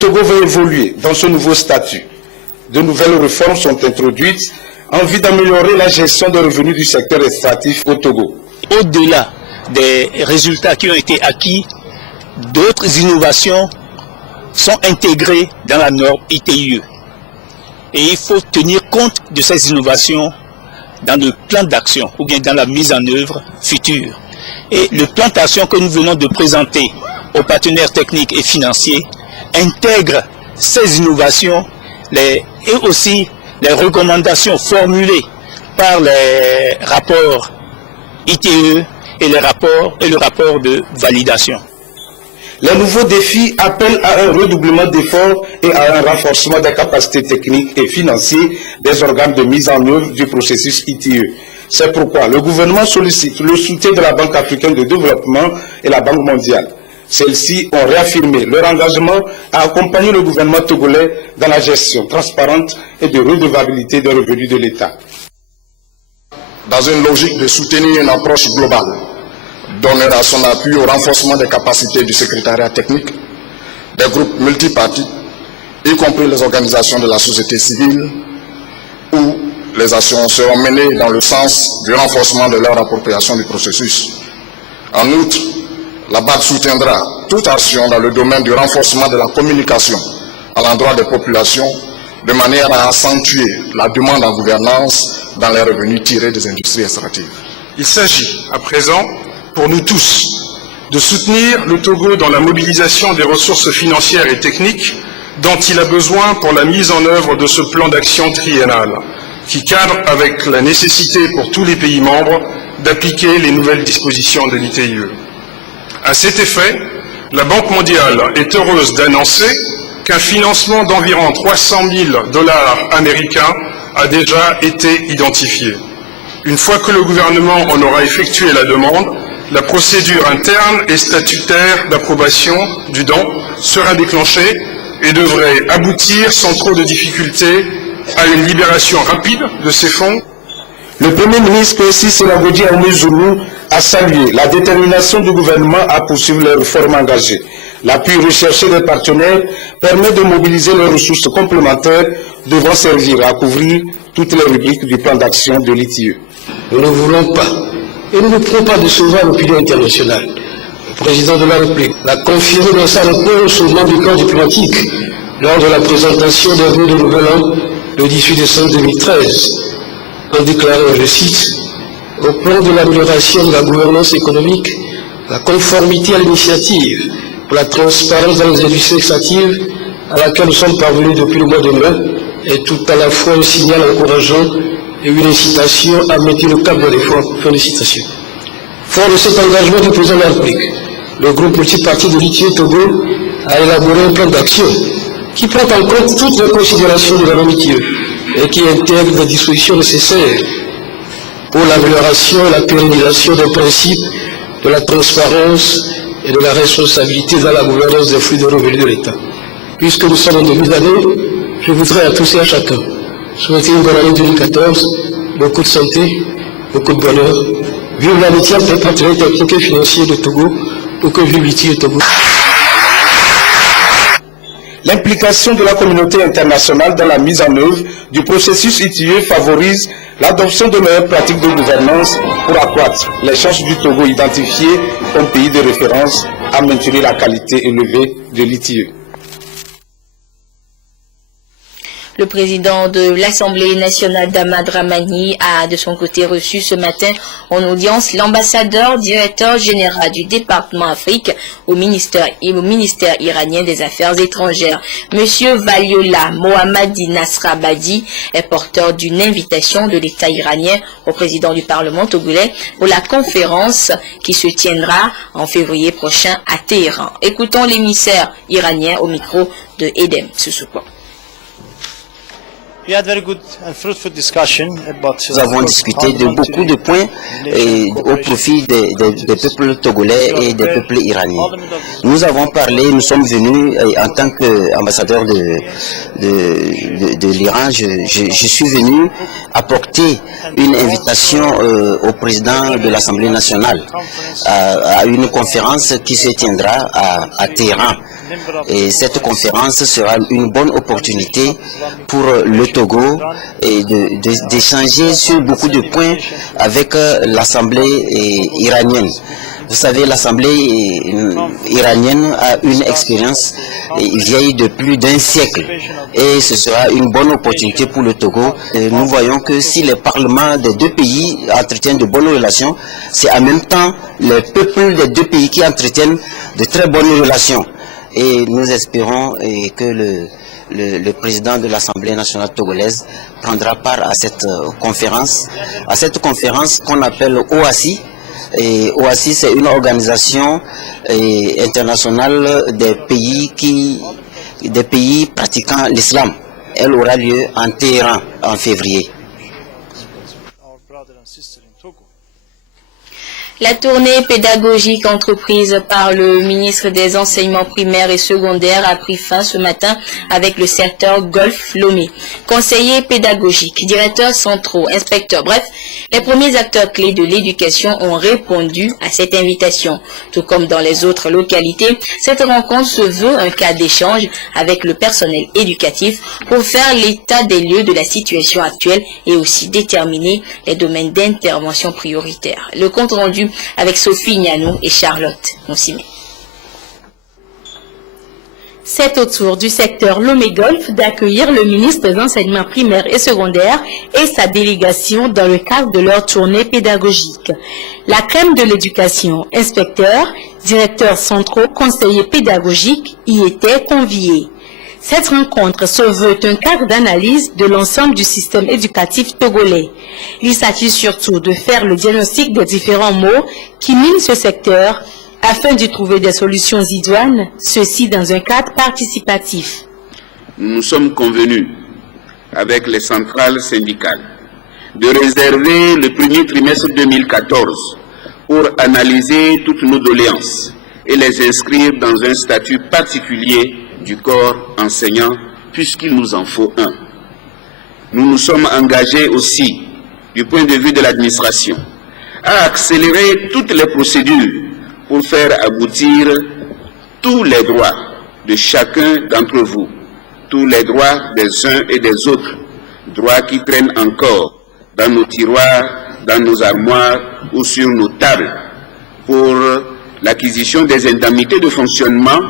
Le Togo va évoluer dans ce nouveau statut. De nouvelles réformes sont introduites en vue d'améliorer la gestion des revenus du secteur extractif au Togo. Au-delà des résultats qui ont été acquis, d'autres innovations sont intégrées dans la norme ITIE. Et il faut tenir compte de ces innovations dans le plan d'action ou bien dans la mise en œuvre future. Et le plan d'action que nous venons de présenter aux partenaires techniques et financiers intègre ces innovations et aussi les recommandations formulées par les rapports ITE et le rapport de validation. Les nouveaux défis appellent à un redoublement d'efforts et à un renforcement des capacités techniques et financières des organes de mise en œuvre du processus ITE. C'est pourquoi le gouvernement sollicite le soutien de la Banque africaine de développement et la Banque mondiale. Celles-ci ont réaffirmé leur engagement à accompagner le gouvernement togolais dans la gestion transparente et de redevabilité des revenus de l'État. Dans une logique de soutenir une approche globale, donnera son appui au renforcement des capacités du secrétariat technique, des groupes multipartites, y compris les organisations de la société civile, où les actions seront menées dans le sens du renforcement de leur appropriation du processus. En outre, la BAD soutiendra toute action dans le domaine du renforcement de la communication à l'endroit des populations, de manière à accentuer la demande en gouvernance dans les revenus tirés des industries extractives. Il s'agit à présent, pour nous tous, de soutenir le Togo dans la mobilisation des ressources financières et techniques dont il a besoin pour la mise en œuvre de ce plan d'action triennal, qui cadre avec la nécessité pour tous les pays membres d'appliquer les nouvelles dispositions de l'ITIE. À cet effet, la Banque mondiale est heureuse d'annoncer qu'un financement d'environ 300 000 $ américains a déjà été identifié. Une fois que le gouvernement en aura effectué la demande, la procédure interne et statutaire d'approbation du don sera déclenchée et devrait aboutir sans trop de difficultés à une libération rapide de ces fonds. Le Premier ministre Sisi Lagodi Aoumezoulou a salué la détermination du gouvernement à poursuivre les réformes engagées. L'appui recherché des partenaires permet de mobiliser les ressources complémentaires devant servir à couvrir toutes les rubriques du plan d'action de l'ITIE. Nous ne voulons pas et nous ne pouvons pas décevoir l'opinion internationale. Le président de la République l'a confirmé dans sa réponse au membre du corps diplomatique lors de la présentation des vœux de Nouvel An le 18 décembre 2013, en déclarant, je cite, « Au plan de l'amélioration de la gouvernance économique, la conformité à l'initiative pour la transparence dans les industries extractives à laquelle nous sommes parvenus depuis le mois de mai est tout à la fois un signal encourageant et une incitation à maintenir le cap de l'effort. » Fin de citation. Fort de cet engagement du président de la République, le groupe multipartite de l'ITIE Togo a élaboré un plan d'action qui prend en compte toutes les considérations de la norme ITIE et qui intègre les dispositions nécessaires pour l'amélioration et la pérennisation des principes de la transparence et de la responsabilité dans la gouvernance des flux de revenus de l'État. Puisque nous sommes en début d'année, je voudrais à tous et à chacun souhaiter une bonne année 2014, beaucoup de santé, beaucoup de bonheur. Vive l'amitié entre les partenaires techniques et financiers de Togo, pour que vive l'ITIE Togo. L'implication de la communauté internationale dans la mise en œuvre du processus ITIE favorise l'adoption de meilleures pratiques de gouvernance pour accroître les chances du Togo identifié comme pays de référence à maintenir la qualité élevée de l'ITIE. Le président de l'Assemblée nationale, Dama Dramani, a de son côté reçu ce matin en audience l'ambassadeur directeur général du département Afrique au ministère iranien des Affaires étrangères. Monsieur Valiola Mohammadi Nasrabadi est porteur d'une invitation de l'État iranien au président du Parlement togolais pour la conférence qui se tiendra en février prochain à Téhéran. Écoutons l'émissaire iranien au micro de Edem Sousouko. Nous avons discuté de beaucoup de points au profit des peuples togolais et des peuples iraniens. Nous avons parlé, nous sommes venus en tant qu'ambassadeur de l'Iran, je suis venu apporter une invitation au président de l'Assemblée nationale à une conférence qui se tiendra à Téhéran. Et cette conférence sera une bonne opportunité pour le Togo et d'échanger sur beaucoup de points avec l'Assemblée iranienne. Vous savez, l'Assemblée iranienne a une expérience vieille de plus d'un siècle et ce sera une bonne opportunité pour le Togo. Et nous voyons que si les parlements des deux pays entretiennent de bonnes relations, c'est en même temps les peuples des deux pays qui entretiennent de très bonnes relations. Et nous espérons que le président de l'Assemblée nationale togolaise prendra part à cette conférence qu'on appelle OACI. Et OACI, c'est une organisation internationale des pays pratiquant l'islam. Elle aura lieu en Téhéran en février. La tournée pédagogique entreprise par le ministre des Enseignements primaires et secondaires a pris fin ce matin avec le secteur Golfe Lomé. Conseillers pédagogiques, directeurs centraux, inspecteurs, bref, les premiers acteurs clés de l'éducation ont répondu à cette invitation. Tout comme dans les autres localités, cette rencontre se veut un cas d'échange avec le personnel éducatif pour faire l'état des lieux de la situation actuelle et aussi déterminer les domaines d'intervention prioritaires. Le compte rendu avec Sophie Nianou et Charlotte Moussime. C'est au tour du secteur Lomé-Golfe d'accueillir le ministre des Enseignements primaires et secondaires et sa délégation dans le cadre de leur tournée pédagogique. La crème de l'éducation, inspecteurs, directeurs centraux, conseillers pédagogiques y étaient conviés. Cette rencontre se veut un cadre d'analyse de l'ensemble du système éducatif togolais. Il s'agit surtout de faire le diagnostic des différents maux qui minent ce secteur afin d'y trouver des solutions idoines, ceci dans un cadre participatif. Nous sommes convenus avec les centrales syndicales de réserver le premier trimestre 2014 pour analyser toutes nos doléances et les inscrire dans un statut particulier du corps enseignant, puisqu'il nous en faut un. Nous nous sommes engagés aussi, du point de vue de l'administration, à accélérer toutes les procédures pour faire aboutir tous les droits de chacun d'entre vous, tous les droits des uns et des autres, droits qui traînent encore dans nos tiroirs, dans nos armoires ou sur nos tables, pour l'acquisition des indemnités de fonctionnement,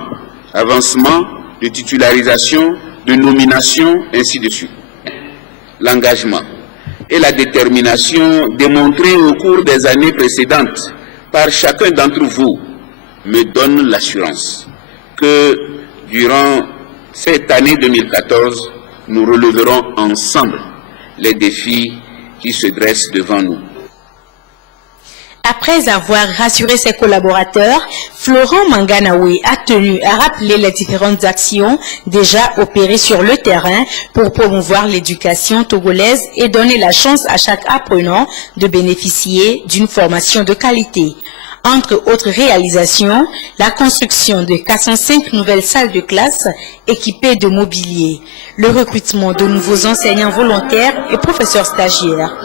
avancement, de titularisation, de nomination, ainsi de suite. L'engagement et la détermination démontrés au cours des années précédentes par chacun d'entre vous me donnent l'assurance que durant cette année 2014, nous releverons ensemble les défis qui se dressent devant nous. Après avoir rassuré ses collaborateurs, Florent Manganaoui a tenu à rappeler les différentes actions déjà opérées sur le terrain pour promouvoir l'éducation togolaise et donner la chance à chaque apprenant de bénéficier d'une formation de qualité. Entre autres réalisations, la construction de 405 nouvelles salles de classe équipées de mobilier, le recrutement de nouveaux enseignants volontaires et professeurs stagiaires.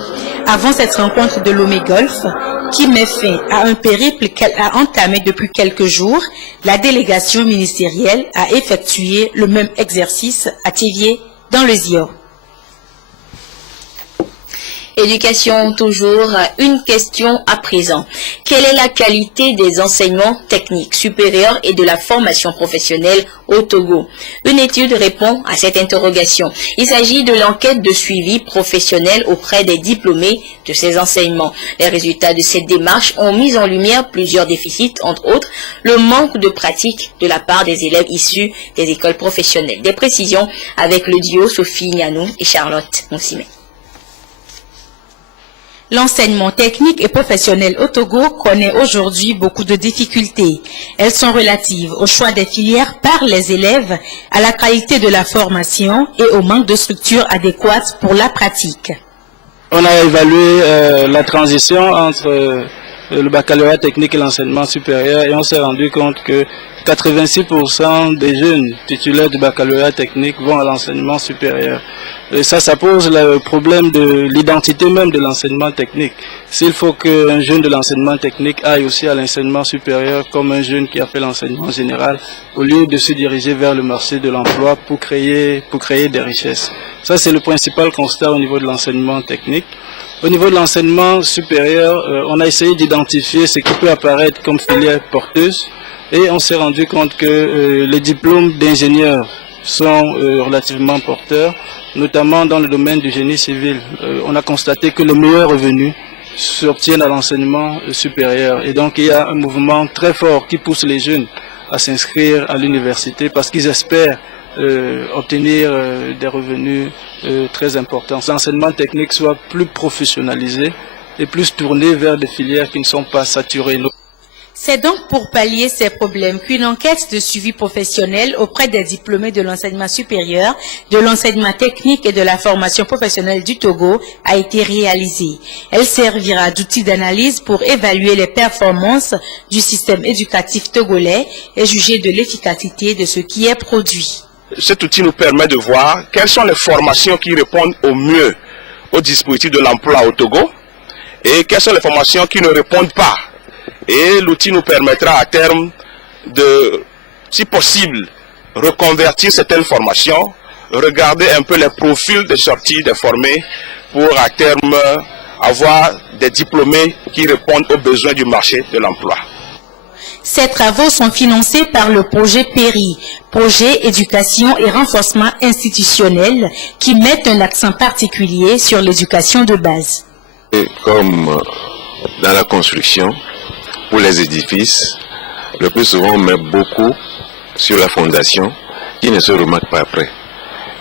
Avant cette rencontre de Lomé-Golfe, qui met fin à un périple qu'elle a entamé depuis quelques jours, la délégation ministérielle a effectué le même exercice à Thiviers, dans le Zior. Éducation toujours, une question à présent. Quelle est la qualité des enseignements techniques supérieurs et de la formation professionnelle au Togo? Une étude répond à cette interrogation. Il s'agit de l'enquête de suivi professionnel auprès des diplômés de ces enseignements. Les résultats de cette démarche ont mis en lumière plusieurs déficits, entre autres le manque de pratique de la part des élèves issus des écoles professionnelles. Des précisions avec le duo Sophie Nianou et Charlotte Moussime. L'enseignement technique et professionnel au Togo connaît aujourd'hui beaucoup de difficultés. Elles sont relatives au choix des filières par les élèves, à la qualité de la formation et au manque de structures adéquates pour la pratique. On a évalué la transition entre le baccalauréat technique et l'enseignement supérieur, et on s'est rendu compte que 86% des jeunes titulaires du baccalauréat technique vont à l'enseignement supérieur. Et ça pose le problème de l'identité même de l'enseignement technique. S'il faut qu'un jeune de l'enseignement technique aille aussi à l'enseignement supérieur comme un jeune qui a fait l'enseignement général, au lieu de se diriger vers le marché de l'emploi pour créer des richesses. Ça, c'est le principal constat au niveau de l'enseignement technique. Au niveau de l'enseignement supérieur, on a essayé d'identifier ce qui peut apparaître comme filière porteuse, et on s'est rendu compte que les diplômes d'ingénieurs sont relativement porteurs, notamment dans le domaine du génie civil. On a constaté que les meilleurs revenus s'obtiennent à l'enseignement supérieur. Et donc il y a un mouvement très fort qui pousse les jeunes à s'inscrire à l'université parce qu'ils espèrent obtenir des revenus très importants. L'enseignement technique soit plus professionnalisé et plus tourné vers des filières qui ne sont pas saturées. C'est donc pour pallier ces problèmes qu'une enquête de suivi professionnel auprès des diplômés de l'enseignement supérieur, de l'enseignement technique et de la formation professionnelle du Togo a été réalisée. Elle servira d'outil d'analyse pour évaluer les performances du système éducatif togolais et juger de l'efficacité de ce qui est produit. Cet outil nous permet de voir quelles sont les formations qui répondent au mieux au dispositif de l'emploi au Togo et quelles sont les formations qui ne répondent pas. Et l'outil nous permettra à terme de, si possible, reconvertir certaines formations, regarder un peu les profils de sortie des formés pour à terme avoir des diplômés qui répondent aux besoins du marché de l'emploi. Ces travaux sont financés par le projet PERI, projet éducation et renforcement institutionnel, qui met un accent particulier sur l'éducation de base. Et comme dans la construction, pour les édifices, le plus souvent on met beaucoup sur la fondation qui ne se remarque pas après.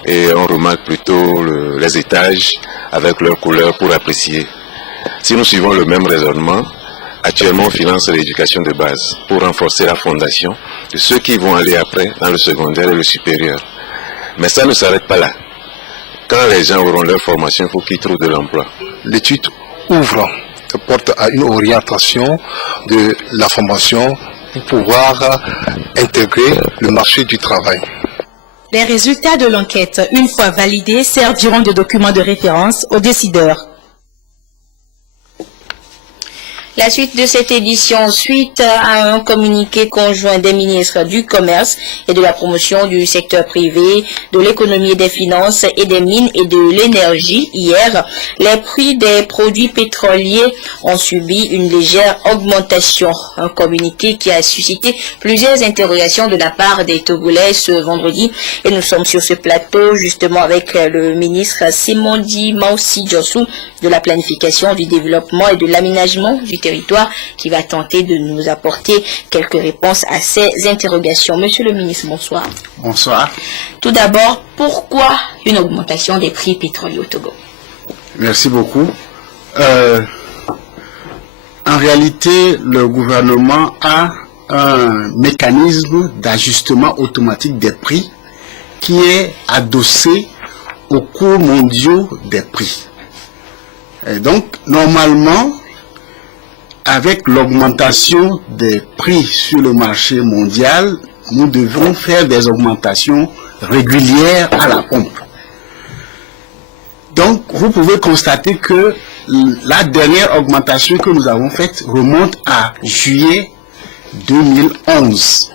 Et on remarque plutôt les étages avec leurs couleurs pour apprécier. Si nous suivons le même raisonnement, actuellement on finance l'éducation de base pour renforcer la fondation de ceux qui vont aller après dans le secondaire et le supérieur. Mais ça ne s'arrête pas là. Quand les gens auront leur formation, il faut qu'ils trouvent de l'emploi. L'étude ouvre porte à une orientation de la formation pour pouvoir intégrer le marché du travail. Les résultats de l'enquête, une fois validés, serviront de document de référence aux décideurs. La suite de cette édition, suite à un communiqué conjoint des ministres du Commerce et de la promotion du secteur privé, de l'économie et des finances et des mines et de l'énergie, hier, les prix des produits pétroliers ont subi une légère augmentation. Un communiqué qui a suscité plusieurs interrogations de la part des Togolais ce vendredi. Et nous sommes sur ce plateau justement avec le ministre Simondi Maussi Djossou de la planification, du développement et de l'aménagement du territoire qui va tenter de nous apporter quelques réponses à ces interrogations. Monsieur le ministre, bonsoir. Bonsoir. Tout d'abord, pourquoi une augmentation des prix pétroliers au Togo? Merci beaucoup. En réalité, le gouvernement a un mécanisme d'ajustement automatique des prix qui est adossé aux cours mondiaux des prix. Et donc, normalement, avec l'augmentation des prix sur le marché mondial, nous devons faire des augmentations régulières à la pompe. Donc, vous pouvez constater que la dernière augmentation que nous avons faite remonte à juillet 2011.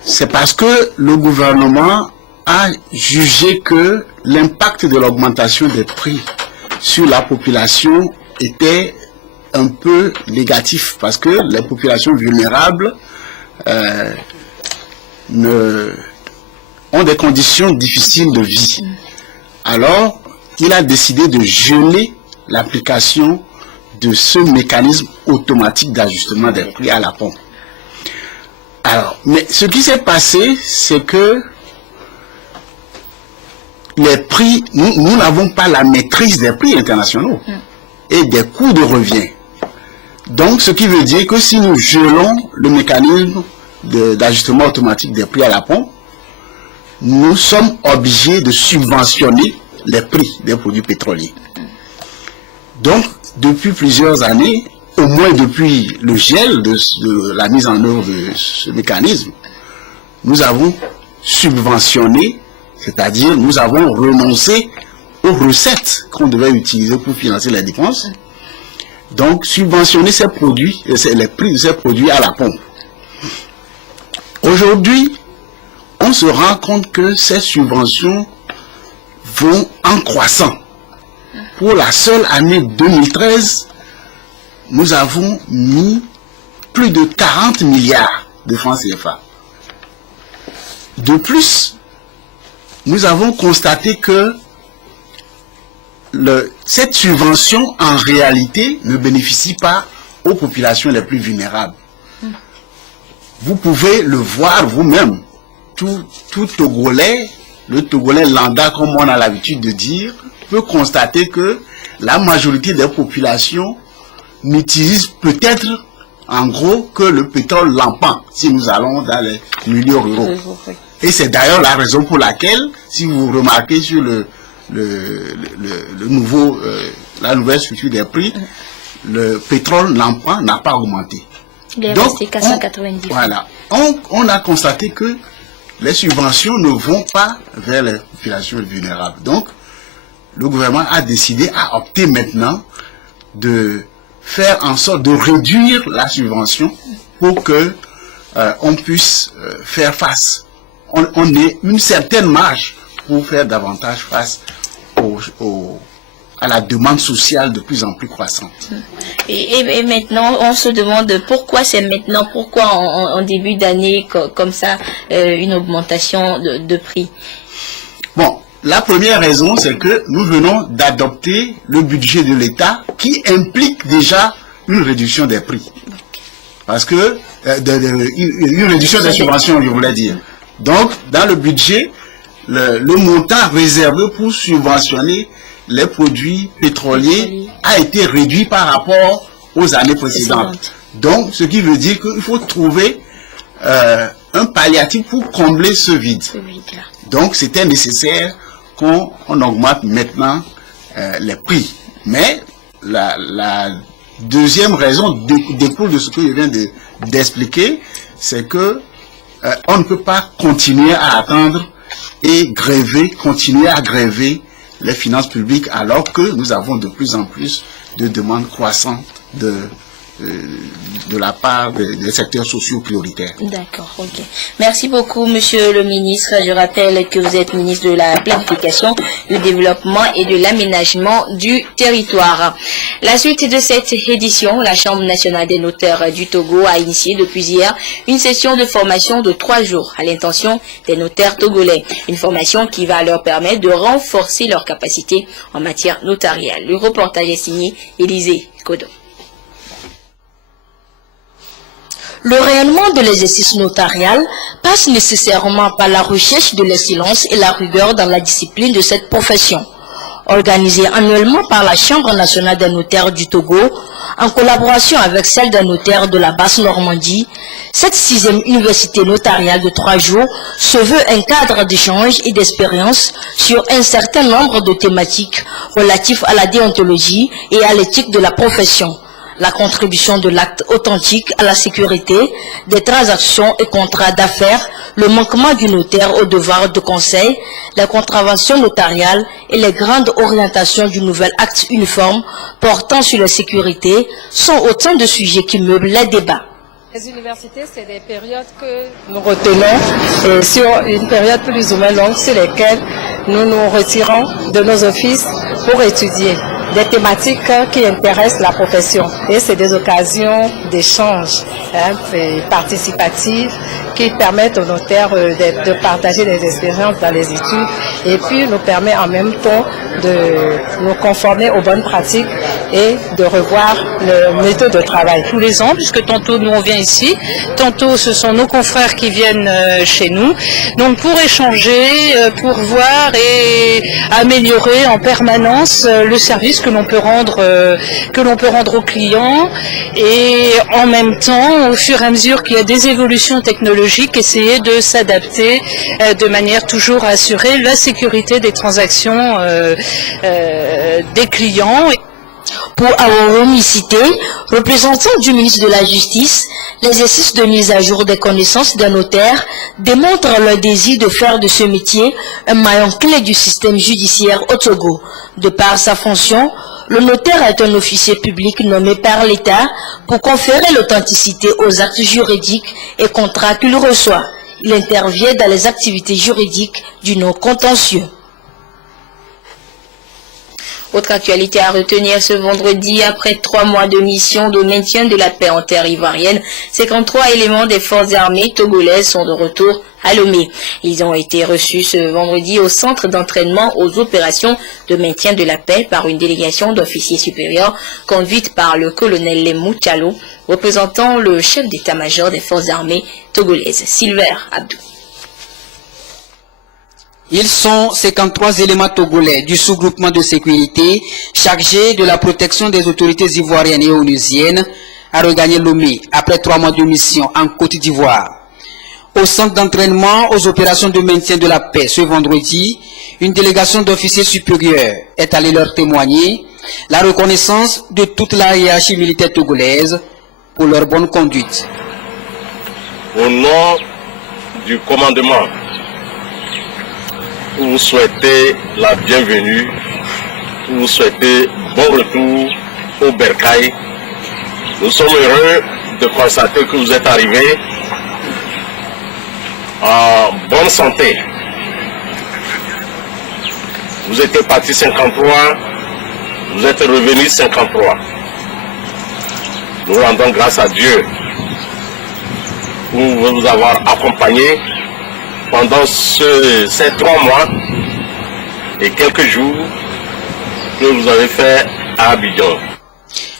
C'est parce que le gouvernement a jugé que l'impact de l'augmentation des prix sur la population était un peu négatif parce que les populations vulnérables ont des conditions difficiles de vie. Alors, il a décidé de geler l'application de ce mécanisme automatique d'ajustement des prix à la pompe. Alors, mais ce qui s'est passé, c'est que les prix, nous n'avons pas la maîtrise des prix internationaux et des coûts de revient. Donc, ce qui veut dire que si nous gelons le mécanisme d'ajustement automatique des prix à la pompe, nous sommes obligés de subventionner les prix des produits pétroliers. Donc, depuis plusieurs années, au moins depuis le gel de la mise en œuvre de ce mécanisme, nous avons subventionné, c'est-à-dire nous avons renoncé aux recettes qu'on devait utiliser pour financer les dépenses. Donc, subventionner ces produits, les prix de ces produits à la pompe. Aujourd'hui, on se rend compte que ces subventions vont en croissant. Pour la seule année 2013, nous avons mis plus de 40 milliards de francs CFA. De plus, nous avons constaté que cette subvention, en réalité, ne bénéficie pas aux populations les plus vulnérables. Vous pouvez le voir vous-même. Tout Togolais, le Togolais lambda, comme on a l'habitude de dire, peut constater que la majorité des populations n'utilisent peut-être, en gros, que le pétrole lampant, si nous allons dans les milieux ruraux. Et c'est d'ailleurs la raison pour laquelle, si vous remarquez sur la nouvelle structure des prix, le pétrole lampant n'a pas augmenté. Il est Donc, resté 490. Voilà. On a constaté que les subventions ne vont pas vers les populations vulnérables. Donc, le gouvernement a décidé, a opté maintenant de faire en sorte de réduire la subvention pour que on puisse faire face. On ait une certaine marge pour faire davantage face à la demande sociale de plus en plus croissante. Et maintenant, on se demande pourquoi c'est maintenant, pourquoi en début d'année comme ça, une augmentation de prix. Bon, la première raison, c'est que nous venons d'adopter le budget de l'État qui implique déjà une réduction des prix. Parce que, une réduction des subventions, je voulais dire. Donc, dans le budget, le montant réservé pour subventionner les produits pétroliers a été réduit par rapport aux années précédentes. Donc, ce qui veut dire qu'il faut trouver un palliatif pour combler ce vide. Donc, c'était nécessaire qu'on augmente maintenant les prix. Mais la deuxième raison découle de ce que je viens d'expliquer, c'est que on ne peut pas continuer à attendre et continuer à gréver les finances publiques alors que nous avons de plus en plus de demandes croissantes de la part des secteurs sociaux prioritaires. D'accord, ok. Merci beaucoup, monsieur le ministre. Je rappelle que vous êtes ministre de la planification, du développement et de l'aménagement du territoire. La suite de cette édition, la Chambre nationale des notaires du Togo a initié depuis hier une session de formation de 3 jours à l'intention des notaires togolais. Une formation qui va leur permettre de renforcer leurs capacités en matière notariale. Le reportage est signé Élisée Kodo. Le rayonnement de l'exercice notarial passe nécessairement par la recherche de l'excellence et la rigueur dans la discipline de cette profession. Organisée annuellement par la Chambre nationale des notaires du Togo, en collaboration avec celle des notaires de la Basse-Normandie, cette 6e université notariale de 3 jours se veut un cadre d'échange et d'expérience sur un certain nombre de thématiques relatives à la déontologie et à l'éthique de la profession. La contribution de l'acte authentique à la sécurité des transactions et contrats d'affaires, le manquement du notaire au devoir de conseil, la contravention notariale et les grandes orientations du nouvel acte uniforme portant sur la sécurité sont autant de sujets qui meublent les débats. Les universités, c'est des périodes que nous retenons sur une période plus ou moins longue sur lesquelles nous nous retirons de nos offices pour étudier des thématiques qui intéressent la profession. Et c'est des occasions d'échange participatifs qui permettent aux notaires de partager des expériences dans les études et puis nous permet en même temps de nous conformer aux bonnes pratiques et de revoir le méthode de travail. Tous les ans, puisque tantôt nous on vient ici, tantôt ce sont nos confrères qui viennent chez nous, donc pour échanger, pour voir et améliorer en permanence le service que l'on peut rendre aux clients et en même temps, au fur et à mesure qu'il y a des évolutions technologiques, essayer de s'adapter de manière toujours à assurer la sécurité des transactions des clients. Pour Aouroumi Cité, représentant du ministre de la Justice, l'exercice de mise à jour des connaissances d'un notaire démontre leur désir de faire de ce métier un maillon clé du système judiciaire au Togo. De par sa fonction, le notaire est un officier public nommé par l'État pour conférer l'authenticité aux actes juridiques et contrats qu'il reçoit. Il intervient dans les activités juridiques du non-contentieux. Autre actualité à retenir ce vendredi, après 3 mois de mission de maintien de la paix en terre ivoirienne, 53 éléments des forces armées togolaises sont de retour à Lomé. Ils ont été reçus ce vendredi au centre d'entraînement aux opérations de maintien de la paix par une délégation d'officiers supérieurs conduite par le colonel Lemou Tchalo, représentant le chef d'état-major des forces armées togolaises, Silver Abdou. Ils sont 53 éléments togolais du sous-groupement de sécurité chargés de la protection des autorités ivoiriennes et onusiennes à regagner Lomé après 3 mois de mission en Côte d'Ivoire. Au centre d'entraînement aux opérations de maintien de la paix ce vendredi, une délégation d'officiers supérieurs est allée leur témoigner la reconnaissance de toute la hiérarchie militaire togolaise pour leur bonne conduite. Au nom du commandement, vous souhaitez la bienvenue, vous souhaitez bon retour au Bercail. Nous sommes heureux de constater que vous êtes arrivés en bonne santé. Vous étiez parti 53, vous êtes revenu 53. Nous rendons grâce à Dieu pour vous avoir accompagné pendant ces 3 mois et quelques jours que vous avez fait à Abidjan.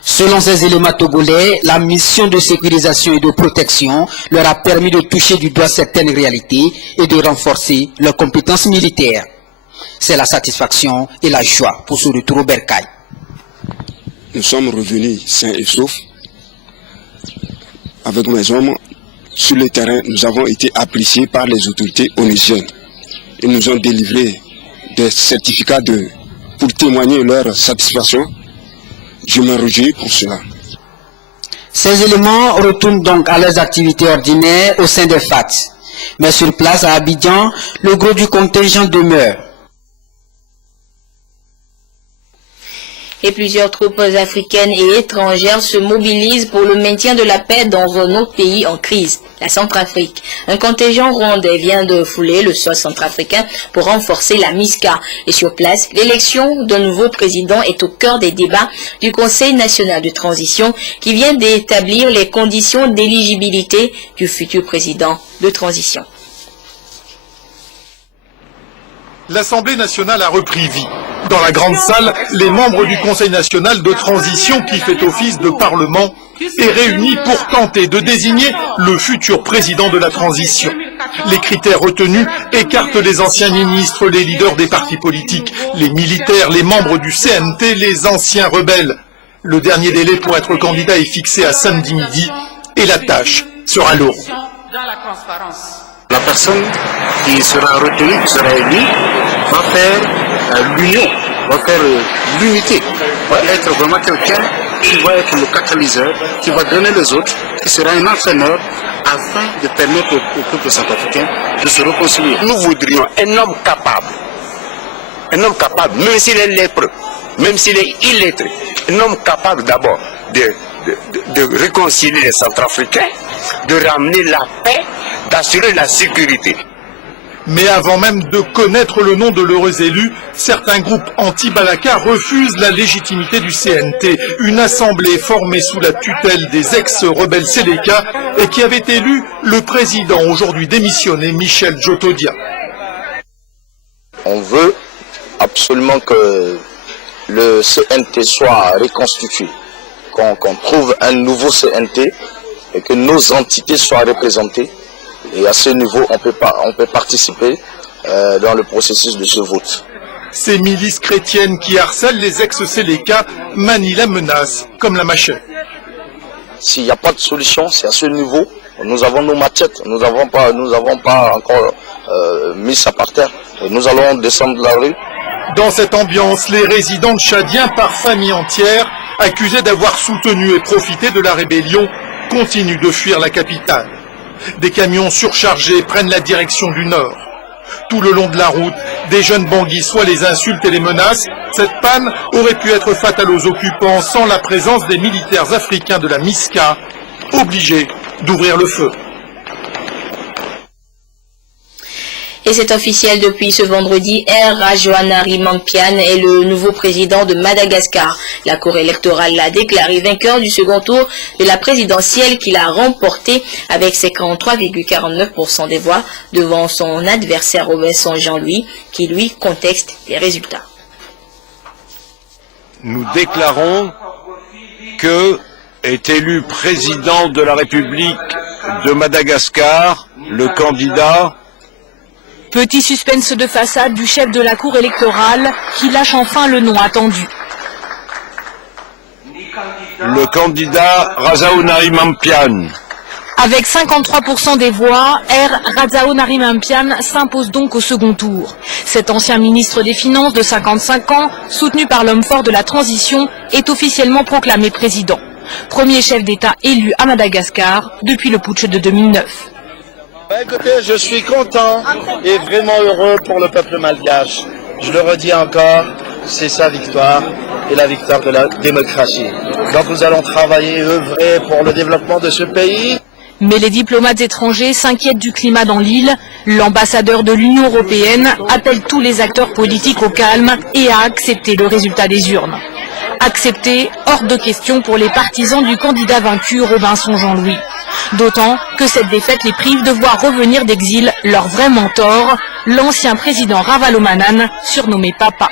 Selon ces éléments togolais, la mission de sécurisation et de protection leur a permis de toucher du doigt certaines réalités et de renforcer leurs compétences militaires. C'est la satisfaction et la joie pour ce retour au Bercail. Nous sommes revenus sains et saufs. Avec mes hommes, sur le terrain, nous avons été appréciés par les autorités onusiennes. Ils nous ont délivré des certificats pour témoigner leur satisfaction. Je me réjouis pour cela. Ces éléments retournent donc à leurs activités ordinaires au sein des FAT. Mais sur place à Abidjan, le gros du contingent demeure. Et plusieurs troupes africaines et étrangères se mobilisent pour le maintien de la paix dans un autre pays en crise, la Centrafrique. Un contingent rwandais vient de fouler le sol centrafricain pour renforcer la MISCA. Et sur place, l'élection d'un nouveau président est au cœur des débats du Conseil national de transition qui vient d'établir les conditions d'éligibilité du futur président de transition. L'Assemblée nationale a repris vie. Dans la grande salle, les membres du Conseil national de transition, qui fait office de Parlement, est réunis pour tenter de désigner le futur président de la transition. Les critères retenus écartent les anciens ministres, les leaders des partis politiques, les militaires, les membres du CNT, les anciens rebelles. Le dernier délai pour être candidat est fixé à samedi midi et la tâche sera lourde. La personne qui sera retenue, qui sera élue, va faire l'union, va faire l'unité, va être vraiment quelqu'un qui va être le catalyseur, qui va donner les autres, qui sera un entraîneur afin de permettre au peuple centrafricain de se réconcilier. Nous voudrions un homme capable, même s'il est lépreux, même s'il est illettré, un homme capable d'abord de réconcilier les Centrafricains, de ramener la paix, d'assurer la sécurité. Mais avant même de connaître le nom de l'heureux élu, certains groupes anti-Balaka refusent la légitimité du CNT, une assemblée formée sous la tutelle des ex-rebelles Séléka et qui avait élu le président aujourd'hui démissionné Michel Djotodia. On veut absolument que le CNT soit reconstitué, qu'on trouve un nouveau CNT et que nos entités soient représentées. Et à ce niveau, on peut participer dans le processus de ce vote. Ces milices chrétiennes qui harcèlent les ex-Séléka manient la menace comme la machette. S'il n'y a pas de solution, c'est à ce niveau. Nous avons nos machettes, nous n'avons pas encore mis ça par terre. Et nous allons descendre la rue. Dans cette ambiance, les résidents tchadiens par famille entière accusés d'avoir soutenu et profité de la rébellion, continuent de fuir la capitale. Des camions surchargés prennent la direction du nord. Tout le long de la route, des jeunes Bangui soient les insultes et les menaces. Cette panne aurait pu être fatale aux occupants sans la présence des militaires africains de la MISCA, obligés d'ouvrir le feu. Et c'est officiel depuis ce vendredi, R. Rajoelinarimampianina est le nouveau président de Madagascar. La Cour électorale l'a déclaré vainqueur du second tour de la présidentielle qu'il a remporté avec 53,49% des voix devant son adversaire Robinson Jean-Louis qui lui conteste les résultats. Nous déclarons que est élu président de la République de Madagascar le candidat. Petit suspense de façade du chef de la cour électorale qui lâche enfin le nom attendu. Le candidat Rajoelinarimampianina. Avec 53% des voix, R. Rajoelinarimampianina s'impose donc au second tour. Cet ancien ministre des Finances de 55 ans, soutenu par l'homme fort de la transition, est officiellement proclamé président. Premier chef d'État élu à Madagascar depuis le putsch de 2009. Écoutez, je suis content et vraiment heureux pour le peuple malgache. Je le redis encore, c'est sa victoire et la victoire de la démocratie. Donc nous allons travailler et œuvrer pour le développement de ce pays. Mais les diplomates étrangers s'inquiètent du climat dans l'île. L'ambassadeur de l'Union européenne appelle tous les acteurs politiques au calme et à accepter le résultat des urnes. Accepter, hors de question pour les partisans du candidat vaincu Robinson Jean-Louis. D'autant que cette défaite les prive de voir revenir d'exil leur vrai mentor, l'ancien président Ravalomanana, surnommé Papa.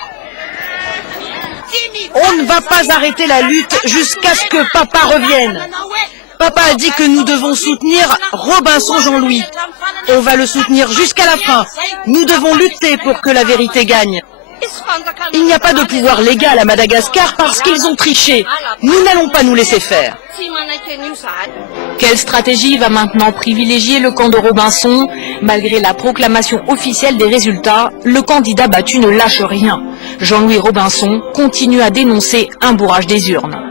On ne va pas arrêter la lutte jusqu'à ce que Papa revienne. Papa a dit que nous devons soutenir Robinson Jean-Louis. On va le soutenir jusqu'à la fin. Nous devons lutter pour que la vérité gagne. Il n'y a pas de pouvoir légal à Madagascar parce qu'ils ont triché. Nous n'allons pas nous laisser faire. Quelle stratégie va maintenant privilégier le camp de Robinson? Malgré la proclamation officielle des résultats, le candidat battu ne lâche rien. Jean-Louis Robinson continue à dénoncer un bourrage des urnes.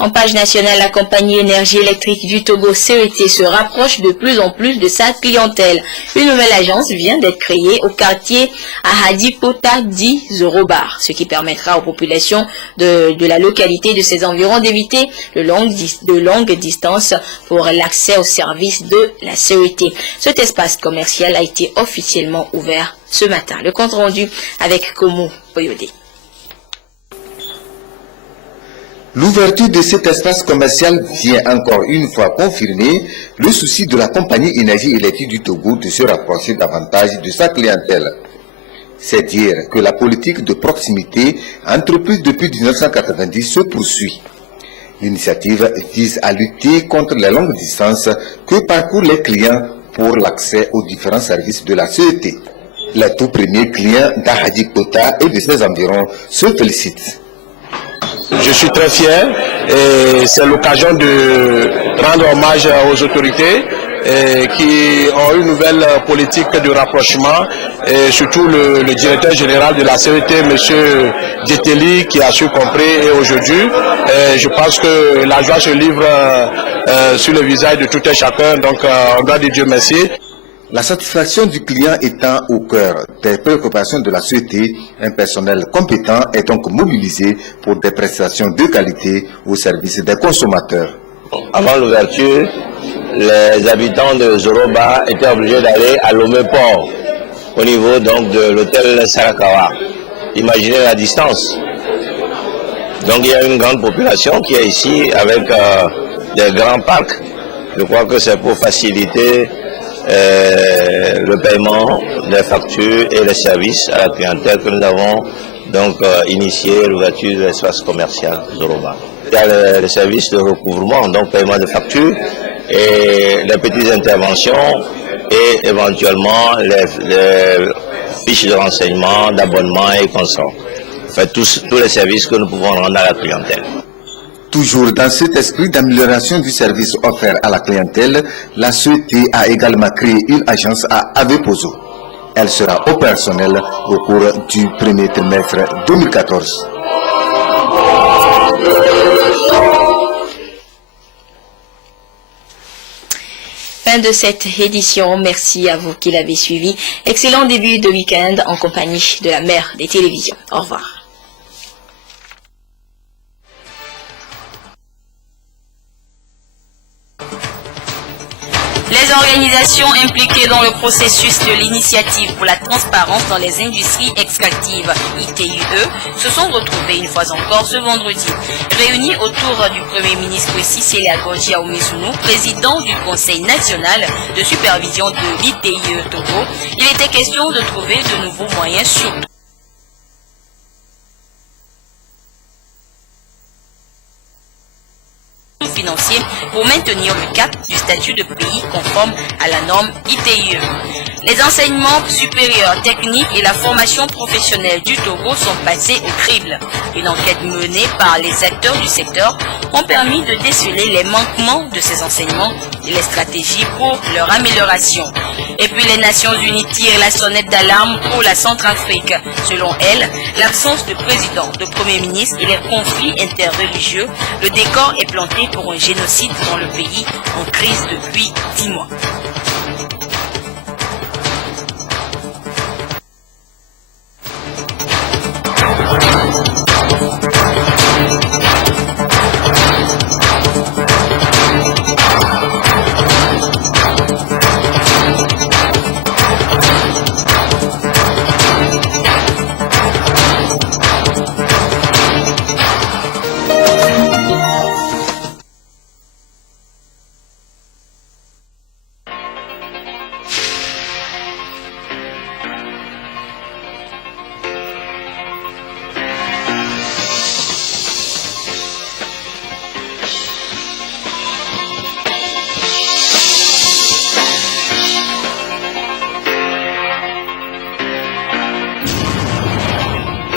En page nationale, la compagnie énergie électrique du Togo CET se rapproche de plus en plus de sa clientèle. Une nouvelle agence vient d'être créée au quartier Ahadipota dit Zorobar, ce qui permettra aux populations de la localité et de ses environs d'éviter de longues distances pour l'accès aux services de la CET. Cet espace commercial a été officiellement ouvert ce matin. Le compte rendu avec Komo Poyode. L'ouverture de cet espace commercial vient encore une fois confirmer le souci de la compagnie énergie électrique du Togo de se rapprocher davantage de sa clientèle. C'est dire que la politique de proximité entreprise depuis 1990 se poursuit. L'initiative vise à lutter contre les longues distances que parcourent les clients pour l'accès aux différents services de la CET. Les tout premiers clients d'Ahadipota et de ses environs se félicitent. Je suis très fier et c'est l'occasion de rendre hommage aux autorités qui ont une nouvelle politique de rapprochement et surtout le directeur général de la CET, M. Djeteli, qui a su compris et aujourd'hui je pense que la joie se livre sur le visage de tout un chacun, donc on doit dire Dieu merci. La satisfaction du client étant au cœur des préoccupations de la société, un personnel compétent est donc mobilisé pour des prestations de qualité au service des consommateurs. Avant l'ouverture, les habitants de Zoroba étaient obligés d'aller à Lomé-Port, au niveau donc de l'hôtel Sarakawa. Imaginez la distance. Donc il y a une grande population qui est ici avec des grands parcs. Je crois que c'est pour faciliter le paiement des factures et les services à la clientèle que nous avons donc initié l'ouverture de l'espace commercial Zoroba. Il y a les services de recouvrement, donc paiement de factures et les petites interventions et éventuellement les fiches de renseignement, d'abonnement et consorts. En fait, tous les services que nous pouvons rendre à la clientèle. Toujours dans cet esprit d'amélioration du service offert à la clientèle, la CET a également créé une agence à Avepozo. Elle sera opérationnelle au cours du premier trimestre 2014. Fin de cette édition. Merci à vous qui l'avez suivi. Excellent début de week-end en compagnie de la mère des télévisions. Au revoir. Les organisations impliquées dans le processus de l'initiative pour la transparence dans les industries extractives, ITIE, se sont retrouvées une fois encore ce vendredi. Réunis autour du Premier ministre Cécile Agogia Omezunu, président du Conseil national de supervision de l'ITIE Togo, il était question de trouver de nouveaux moyens surtout financiers pour maintenir le cap du statut de pays conforme à la norme ITIE. Les enseignements supérieurs techniques et la formation professionnelle du Togo sont passés au crible. Une enquête menée par les acteurs du secteur ont permis de déceler les manquements de ces enseignements et les stratégies pour leur amélioration. Et puis les Nations Unies tirent la sonnette d'alarme pour la Centrafrique. Selon elles, l'absence de président, de premier ministre et les conflits interreligieux, le décor est planté pour un génocide dans le pays en crise depuis 10 mois.